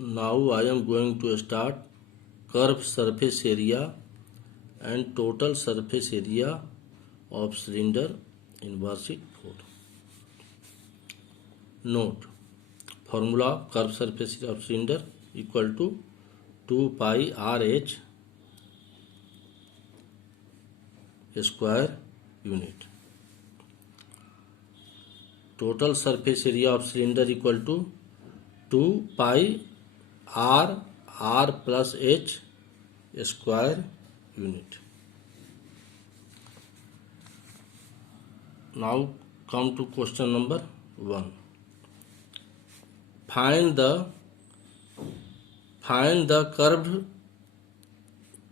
Now I am going to start curved surface area and total surface area of cylinder in worksheet 4. Note, formula of curved surface area of cylinder equal to 2 pi RH square unit. Total surface area of cylinder equal to 2 pi r plus h square unit. Now come to question number 1. Find the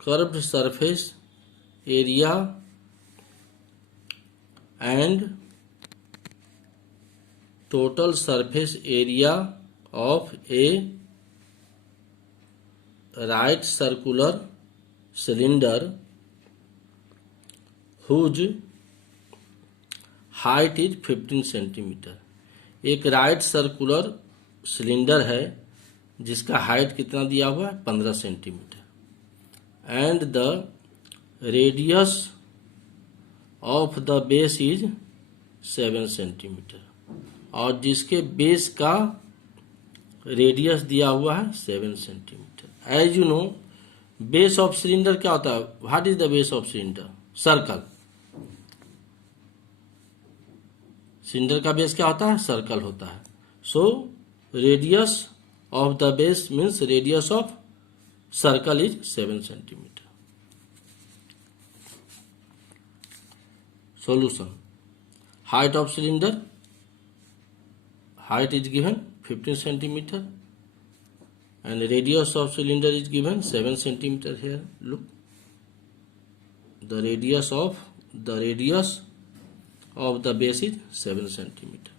curved surface area and total surface area of a right circular cylinder whose height is 15 centimetre. एक right circular cylinder है जिसका height कितना दिया हुआ है 15 centimetre. And the radius of the base is 7 centimetre. और जिसके base का रेडियस दिया हुआ है 7 centimetre. As you know, base of cylinder क्या होता है? What is the base of cylinder? Circle. Cylinder का बेस क्या होता है? सर्कल होता है. So radius of the base means radius of circle is 7 centimetre. Solution. Height of cylinder, height is given 15 centimeter and radius of cylinder is given 7 centimeter. Here look, the radius of the base is 7 centimeter.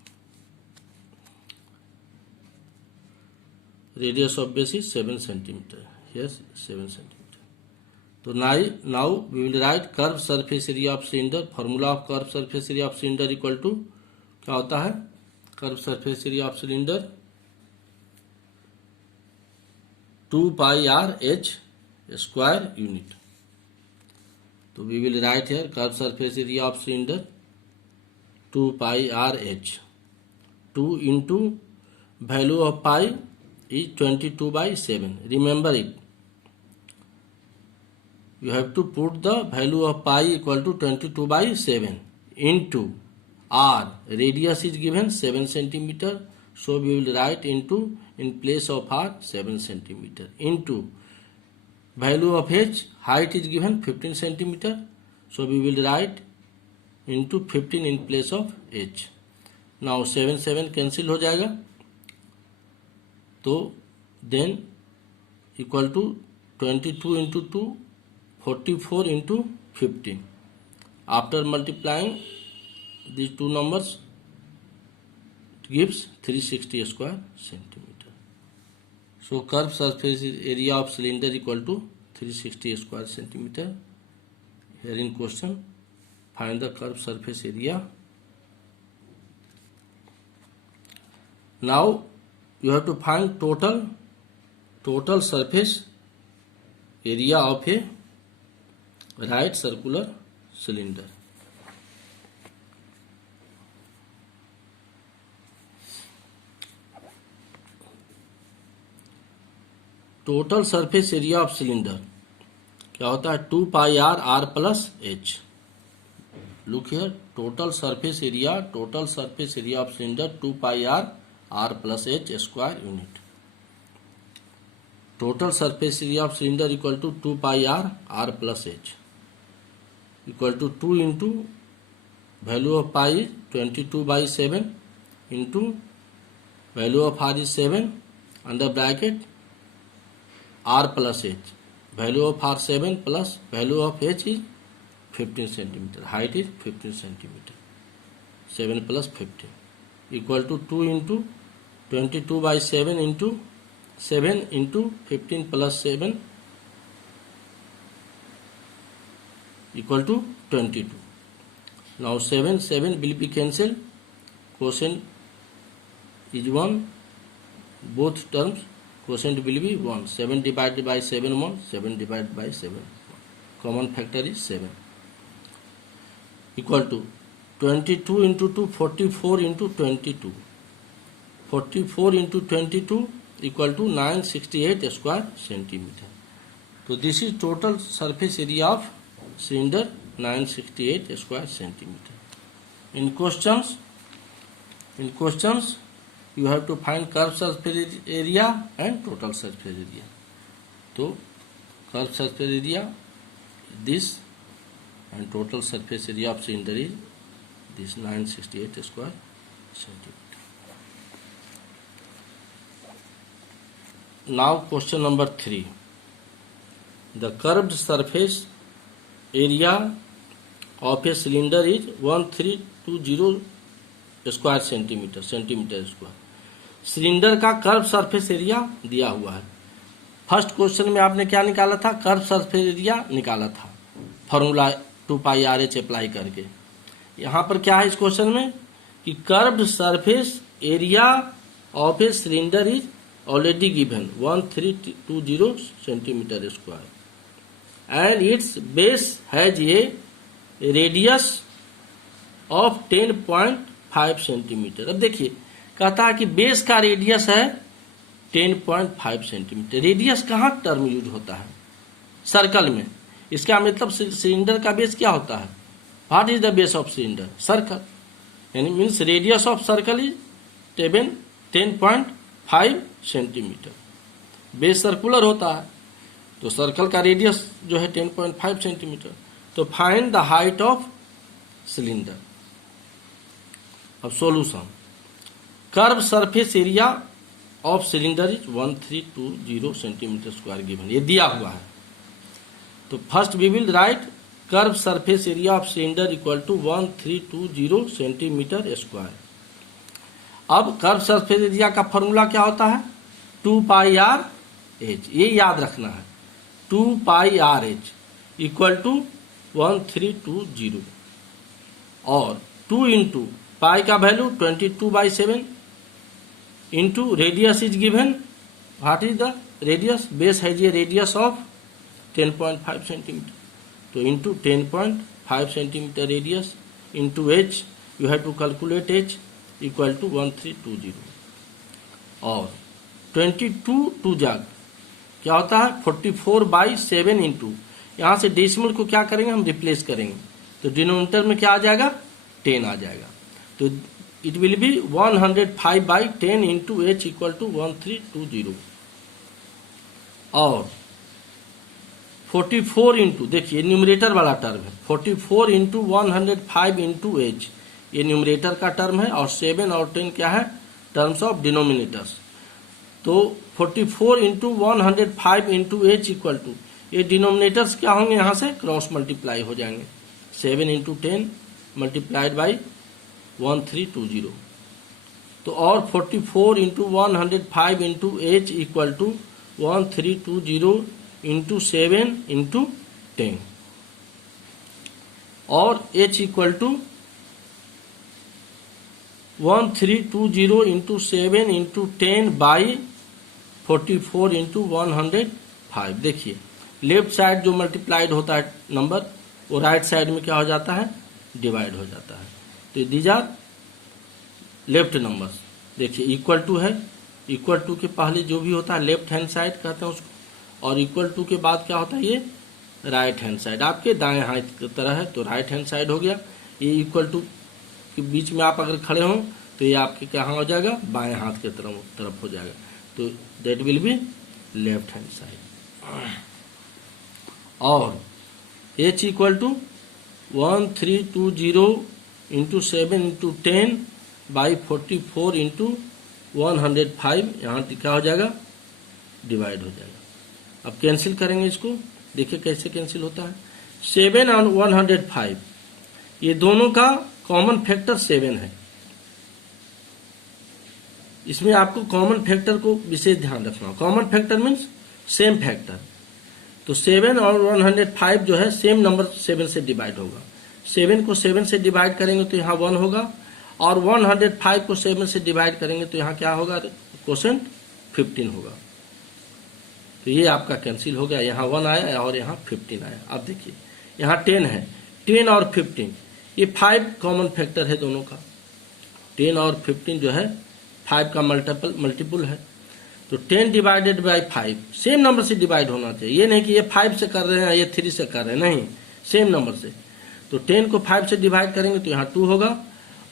Radius of base is 7 centimeter. Here 7 centimeter. So now we will write curved surface area of cylinder. Formula of curved surface area of cylinder equal to क्या होता है? Curved surface area of cylinder 2 pi r h square unit. So we will write here curved surface area of cylinder 2 pi r h. 2 into value of pi is 22 by 7. Remember it. You have to put the value of pi equal to 22 by 7 into r. Radius is given 7 centimeter. So we will write into in place of r 7 centimeter into value of h. Height is given 15 centimeter. So we will write into 15 in place of h. Now 7 cancel हो जाएगा. तो then equal to 22 into 2 44 into 15. After multiplying these two numbers, it gives 360 square centimeter. So curved surface area of cylinder equal to 360 square centimeter. Here in question, find the curved surface area. Now you have to find total surface area of a right circular cylinder. Total surface area of cylinder क्या होता है? 2 pi r plus h. Look here, total surface area of cylinder 2 pi r plus h square unit. Total surface area of cylinder equal to 2 pi r plus h equal to 2 into value of pi is 22 by 7 into value of r is 7 under bracket r plus h. Value of r 7 plus value of h is 15 centimeter. Height is 15 centimeter. 7 plus 15 equal to 2 into 22 by 7 into 7 into 15 plus 7 equal to 22. Now 7 will be cancelled. Quotient is 1. Both terms quotient will be 1. 7 divided by 7 1, 7 divided by 7. Common factor is 7. Equal to 22 into 2, 44 into 22. 44 into 22 equal to 968 square centimeter. So this is total surface area of cylinder, 968 square centimeter. In questions you have to find curved surface area and total surface area. So curved surface area is this and total surface area of cylinder is this 968 square centimeter. Now question number 3. The curved surface area of a cylinder is 1320 square centimetre square. Cylinder का curve surface area दिया हुआ है. First question में आपने क्या निकाला था? Curve surface area निकाला था formula 2 pi r H apply करके. यहाँ पर क्या है इस क्वेश्चन में कि curved surface area of a cylinder is already given 1320 centimetre square and it's base has a radius of 10.5 centimetre. अब देखिए कहता है कि बेस का रेडियस है 10.5 सेंटीमीटर. रेडियस कहाँ टर्म यूज होता है? सर्कल में. इसका मतलब सिलेंडर का बेस क्या होता है? What is the base of cylinder? Circle. यानी means radius of circle is 10.5 centimetre. Base circular होता है तो सर्कल का रेडियस जो है 10.5 सेंटीमीटर. तो find the height of cylinder. अब solution. Curve surface area of cylinder is 1320 centimetre square given. ये दिया हुआ है. तो first we will write curve surface area of cylinder equal to 1320 centimetre square. अब कर्व सरफेस एरिया का formula क्या होता है? 2 पाई आर एच. ये याद रखना है. 2 pi r h equal to 1320 और 2 इंटू पाई का value 22/7 into radius is given. What is the radius? Base है ये रेडियस ऑफ 10.5 सेंटीमीटर. तो into 10.5 centimetre radius into h. You have to calculate h equal to 1320 और 22 to जाग क्या होता है? 44/7 इंटू यहाँ से डेसिमल को क्या करेंगे? हम रिप्लेस करेंगे. तो डिनोमिनेटर में क्या आ जाएगा? 10 आ जाएगा. तो it will be 105/10 into h equal to 1320 और 44 इंटू, देखिए न्यूमरेटर वाला टर्म है. 44 इंटू 105 इंटू एच ये न्यूमरेटर का टर्म है और 7 और 10 क्या है? Terms of denominators. तो 44 into 105 into h equal to ये डिनोमिनेटर्स क्या होंगे? यहाँ से क्रॉस मल्टीप्लाई हो जाएंगे. 7 इंटू 10 मल्टीप्लाइड बाई 1320. तो और 44 into 105 into h equal to 1320 into 7 into 10 और H equal to 1320 into 7 into 10 by 44 into 105. देखिए लेफ्ट साइड जो मल्टीप्लाइड होता है नंबर वो राइट साइड में क्या हो जाता है? डिवाइड हो जाता है. तो दीज आर लेफ्ट नंबर्स. देखिए इक्वल टू है. इक्वल टू के पहले जो भी होता है लेफ्ट हैंड साइड कहते हैं उसको, और इक्वल टू के बाद क्या होता है? ये राइट हैंड साइड. आपके दाएं हाथ की तरह है तो राइट हैंड साइड हो गया. ये इक्वल टू के बीच में आप अगर खड़े हों तो ये आपके कहाँ हो जाएगा? बाएं हाथ के तरफ हो जाएगा. तो that will be left hand side. और H equal to 1320 into 7 into 10 by 44 into 105 यहाँ क्या हो जाएगा? डिवाइड हो जाएगा. अब कैंसिल करेंगे इसको. देखिए कैसे कैंसिल होता है. 7 और 105 ये दोनों का कॉमन फैक्टर 7 है. इसमें आपको कॉमन फैक्टर को विशेष ध्यान रखना. Common factor means same factor. तो 7 और 105 जो है सेम नंबर 7 से डिवाइड होगा. 7 को 7 से डिवाइड करेंगे तो यहाँ 1 होगा और 105 को 7 से डिवाइड करेंगे तो यहाँ क्या होगा? क्वोशेंट 15 होगा. तो ये आपका कैंसिल हो गया, यहाँ 1 आया और यहाँ 15 आया। अब देखिए यहाँ 10 है, 10 और 15 ये 5 कॉमन फैक्टर है दोनों का। 10 और 15 जो है 5 का मल्टीपल है। तो 10 डिवाइडेड बाई 5 सेम नंबर से डिवाइड होना चाहिए। ये नहीं कि ये 5 से कर रहे हैं ये 3 से कर रहे हैं, नहीं, सेम नंबर से। तो 10 को 5 से डिवाइड करेंगे तो यहाँ 2 होगा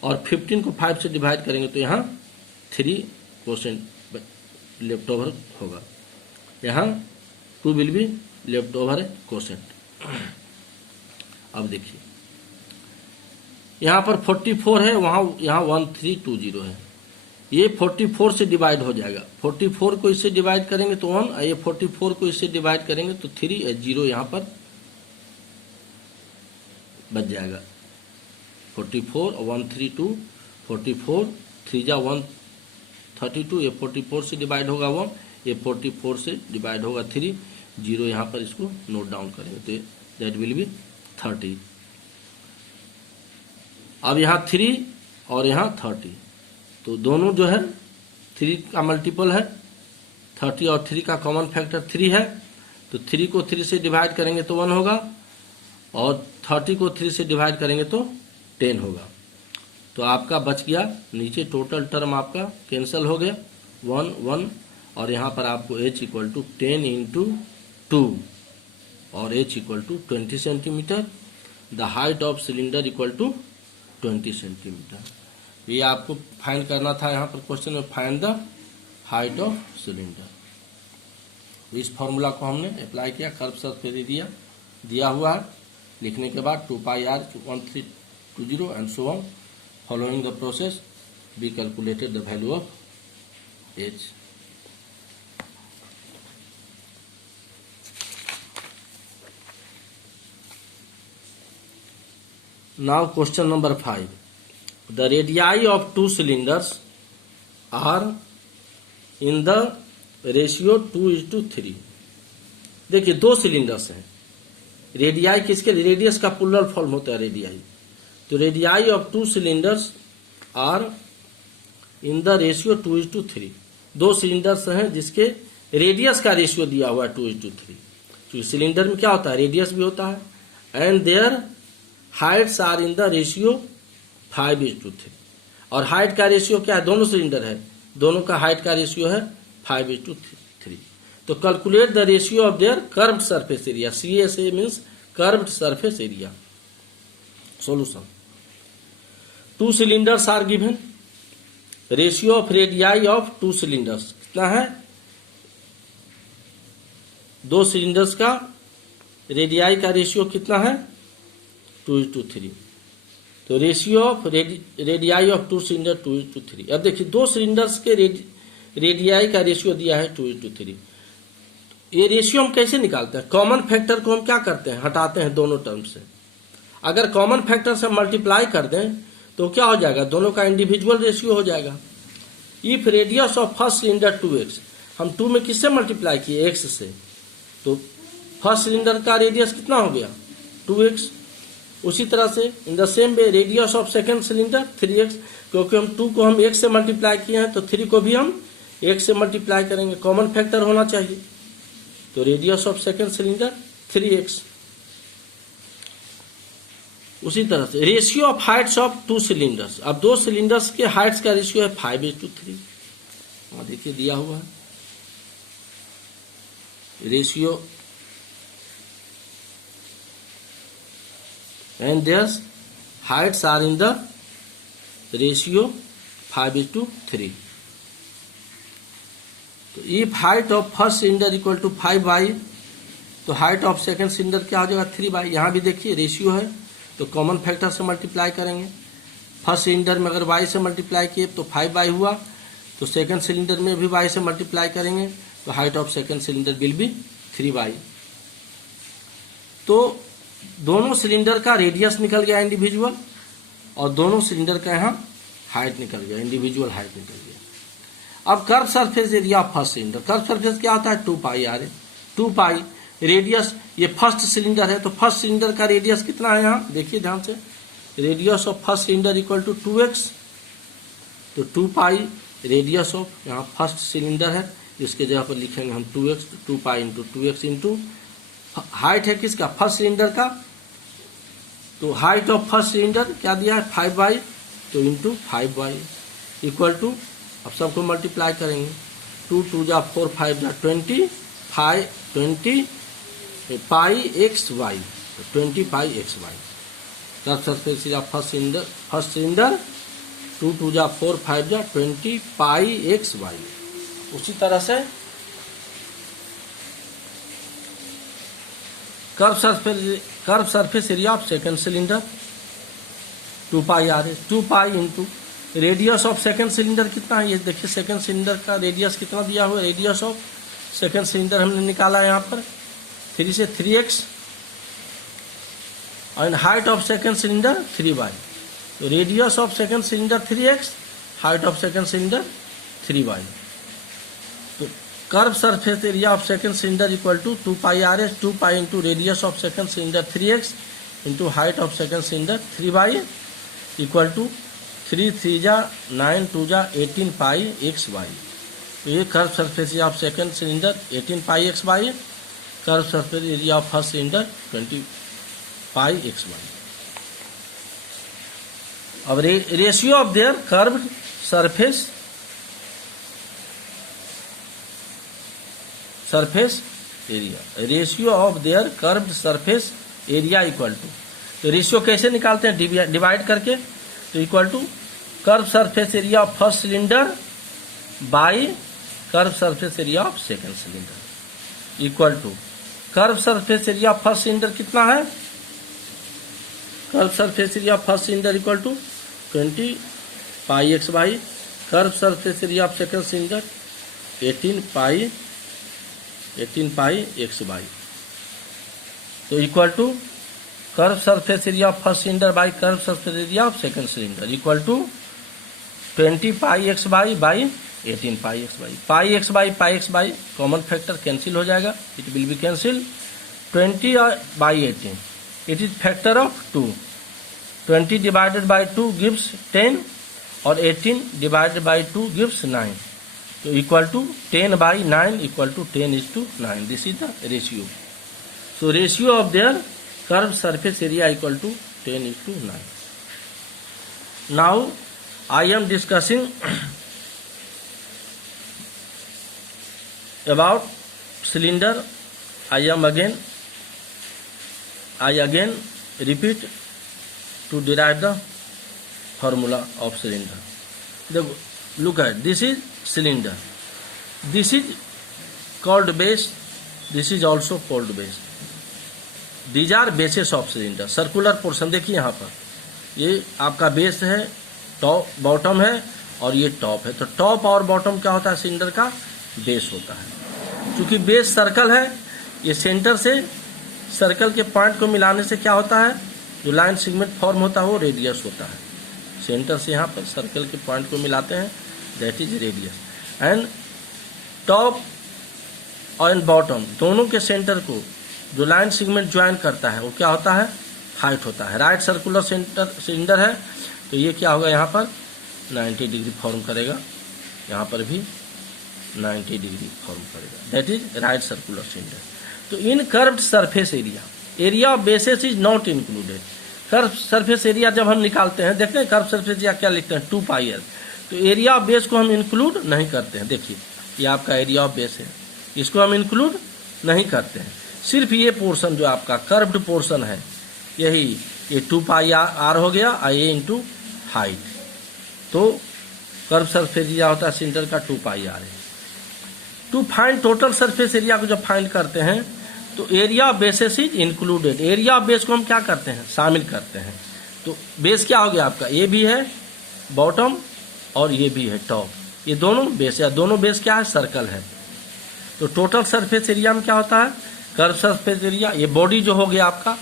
और 15 को 5 से डिवाइड करेंगे तो यहाँ 3% लेफ्ट ओवर होगा। यहाँ 2 will be left over quotient. अब देखिए यहाँ पर 44 है, वहाँ यहाँ 1320 है। ये 44 से डिवाइड हो जाएगा। 44 को इससे डिवाइड करेंगे तो 1, ये 44 को इससे डिवाइड करेंगे तो 3, 0 यहाँ पर बच जाएगा। 44 और 132, 44 3 जा 132, ये 44 से डिवाइड होगा 1, ये 44 से डिवाइड होगा 3, 0 यहाँ पर इसको नोट डाउन करेंगे तो दैट विल बी 30। अब यहाँ 3 और यहाँ 30, तो दोनों जो है 3 का मल्टीपल है, 30 और 3 का कॉमन फैक्टर 3 है। तो 3 को 3 से डिवाइड करेंगे तो 1 होगा और 30 को 3 से डिवाइड करेंगे तो 10 होगा। तो आपका बच गया नीचे टोटल टर्म आपका कैंसिल हो गया 1 1 और यहाँ पर आपको h इक्वल टू 10 इंटू 2 और h equal to 20 centimetre. The height of cylinder equal to 20 centimetre. ये आपको फाइंड करना था यहाँ पर क्वेश्चन में, find the height of cylinder. इस फॉर्मूला को हमने अप्लाई किया, कर्व सरफेस एरिया दिया हुआ है, लिखने के बाद 2 pi r 1320 and so on. Following the process we calculated the value of h। Now question number 5, the radii of 2 cylinders are in the ratio 2:3। देखिए 2 सिलिंडर्स हैं, रेडियाई किसके, रेडियस का प्लूरल फॉर्म होता है रेडियाई। तो radii of 2 cylinders are in the ratio 2:3। 2 cylinders हैं जिसके radius का रेशियो दिया हुआ है 2:3। क्योंकि सिलिंडर में क्या होता है, रेडियस भी होता है, and their heights are in the ratio 5:3। और हाइट का रेशियो क्या है, दोनों सिलिंडर है, दोनों का हाइट का रेशियो है 5:3। तो calculate the ratio of their curved surface area. CSA means curved surface area. Solution, 2 cylinders are given, ratio of radii of 2 cylinders कितना है, 2 सिलिंडर्स का रेडियाई का रेशियो कितना है 2:3। तो ratio of radii of 2 cylinder 2:3। अब देखिए 2 सिलिंडर्स के रेडियाई का रेशियो दिया है 2:3। ये रेशियो हम कैसे निकालते हैं, कॉमन फैक्टर को हम क्या करते हैं, हटाते हैं दोनों टर्म से। अगर कॉमन फैक्टर से मल्टीप्लाई कर दें तो क्या हो जाएगा, दोनों का इंडिविजुअल रेशियो हो जाएगा। If radius of first cylinder 2x, हम 2 में किससे मल्टीप्लाई किए, x से, तो फर्स्ट सिलिंडर का रेडियस कितना हो गया 2x। उसी तरह से in the same way radius of second cylinder 3x, क्योंकि हम 2 को हम 1 से मल्टीप्लाई किए हैं तो 3 को भी हम 1 से मल्टीप्लाई करेंगे, कॉमन फैक्टर होना चाहिए। तो radius of second cylinder 3x। उसी तरह से ratio of Heights of 2 cylinders, अब 2 सिलिंडर्स के हाइट्स का रेशियो है 5:3। वहां देखिए दिया हुआ है ratio, and their heights are in the ratio 5:3। तो if height of first cylinder equal to 5y, तो height of second cylinder क्या हो जाएगा 3y। यहाँ भी देखिए रेशियो है तो कॉमन फैक्टर से मल्टीप्लाई करेंगे। फर्स्ट सिलेंडर में अगर y से मल्टीप्लाई किए तो 5y हुआ, तो सेकंड सिलेंडर में भी y से मल्टीप्लाई करेंगे तो height of second cylinder will be 3y। तो दोनों सिलेंडर का रेडियस निकल गया इंडिविजुअल और दोनों सिलेंडर का यहाँ हाइट निकल गया, इंडिविजुअल हाइट निकल गया। अब curve surface area of first cylinder, curve surface क्या होता है 2 पाई r है, 2 पाई रेडियस, ये फर्स्ट सिलेंडर है तो फर्स्ट सिलेंडर का रेडियस कितना है, यहाँ देखिए ध्यान से, radius of first cylinder equal to 2x। तो 2 पाई रेडियस ऑफ यहाँ फर्स्ट सिलेंडर है, इसके जगह पर लिखेंगे हम 2x, 2 pi into 2x into height है किसका, फर्स्ट सिलेंडर का, तो हाइट ऑफ फर्स्ट सिलेंडर क्या दिया है 5y, तो इंटू 5y इक्वल टू, अब सबको मल्टीप्लाई करेंगे, 2 2 जा 4 5 जा 20 pi X Y, 20 pi X Y. Curve surface area first cylinder 2 2 जा 4 5 जा 20 पाई एक्स वाई। उसी तरह से curve surface area of second cylinder 2 pi r s, 2 pi into radius of second cylinder कितना है, ये देखिए सेकंड सिलेंडर का रेडियस कितना दिया हुआ है, रेडियस ऑफ सेकंड सिलेंडर हमने निकाला है यहाँ पर 3 से 3x, और height of second cylinder 3y, तो radius of second cylinder 3x, height of second cylinder 3y। तो curve surface area of second cylinder equal to 2 pi r s, 2 pi into radius of second cylinder 3x into height of second cylinder 3y equal to 3 3 जा 9 2 जा 18 pi X Y. तो ये curve surface area of second cylinder 18 pi X Y, curve surface area of first cylinder 20 pi X Y. अब ratio of their curved surface area, ratio of their curved surface area equal to, तो ratio कैसे निकालते हैं, divide करके, तो equal to curve surface area of first cylinder by curve surface area of second cylinder equal to curve surface area of first cylinder कितना है, curve surface area of first cylinder equal to 20 pi X Y, curve surface area of second cylinder 18 pi X Y, तो equal to curve surface area of first cylinder by curve surface area of second cylinder equal to 20 pi X Y by 18 pi X Y. Pi X Y common factor cancel हो जाएगा, it will be cancel, 20 by 18, it is factor of 2, 20 divided by 2 gives 10 और 18 divided by 2 gives 9, तो equal to 10 by 9 equal to 10:9, this is the ratio. So ratio of their curve surface area equal to 10:9। Now I am discussing about cylinder. I again repeat to derive the formula of cylinder. Look at this is cylinder, this is called base, this is also called base, these are bases of cylinder। Circular portion देखिए यहाँ पर, ये आपका base है, top bottom है और ये top है, तो टॉप और बॉटम क्या होता है, सिलेंडर का बेस होता है। क्योंकि बेस सर्कल है, ये सेंटर से सर्कल के पॉइंट को मिलाने से क्या होता है, जो लाइन सेगमेंट फॉर्म होता है वो रेडियस होता है, सेंटर से यहाँ पर सर्कल के पॉइंट को मिलाते हैं, that is radius. And top और बॉटम दोनों के सेंटर को जो लाइन सेगमेंट ज्वाइन करता है वो क्या होता है, हाइट होता है। राइट सर्कुलर सिलेंडर है तो ये क्या होगा, यहाँ पर 90 डिग्री फॉर्म करेगा, यहाँ पर भी 90 डिग्री फॉर्म करेगा, that is right circular cylinder. तो in curved surface area of bases is not included. Curve surface area जब हम निकालते हैं, देखते हैं कर्व सरफेस एरिया क्या लिखते हैं 2 पाई एल, तो एरिया ऑफ बेस को हम इंक्लूड नहीं करते हैं। देखिए ये आपका एरिया ऑफ बेस है, इसको हम इंक्लूड नहीं करते हैं, सिर्फ ये पोर्शन जो आपका कर्व्ड पोर्शन है, यही ये 2 पाई आर हो गया, आई इंटू हाइट, तो कर्व सरफेस एरिया होता है सिलेंडर का 2 पाई आर है। To find total surface area को जब फाइंड करते हैं तो area of bases is included, area of base को हम क्या करते हैं, शामिल करते हैं। तो बेस क्या हो गया आपका, ये भी है बॉटम और ये भी है टॉप, ये दोनों बेस है, दोनों बेस क्या है, सर्कल है। तो टोटल सरफेस एरिया में क्या होता है, कर्व सरफेस एरिया, ये बॉडी जो हो गया आपका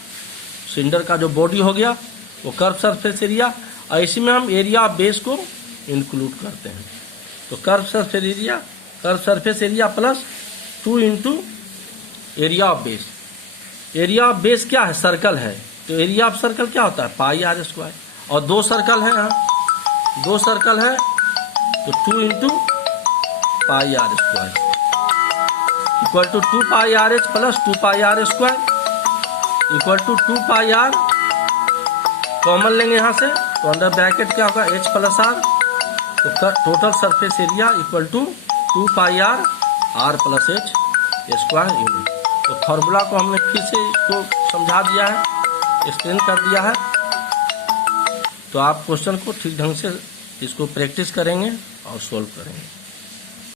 सिलेंडर का जो बॉडी हो गया वो कर्व सरफेस एरिया, और इसी में हम एरिया ऑफ बेस को इंक्लूड करते हैं। तो curve surface area plus 2 into area of base. Area of base क्या है, सर्कल है, तो एरिया ऑफ सर्कल क्या होता है, पाई आर स्क्वायर, और 2 सर्कल है, यहाँ 2 सर्कल है तो 2 into pi r square. Equal to 2 pi r h plus 2 pi r square equal to 2 pi r, common लेंगे यहाँ से तो अंडर ब्रैकेट क्या होगा एच प्लस आर, तो total surface area equal to 2 pi r plus h square unit. तो formula को हमने फिर से इसको समझा दिया है, एक्सप्लेन कर दिया है। तो आप क्वेश्चन को ठीक ढंग से इसको प्रैक्टिस करेंगे और सोल्व करेंगे।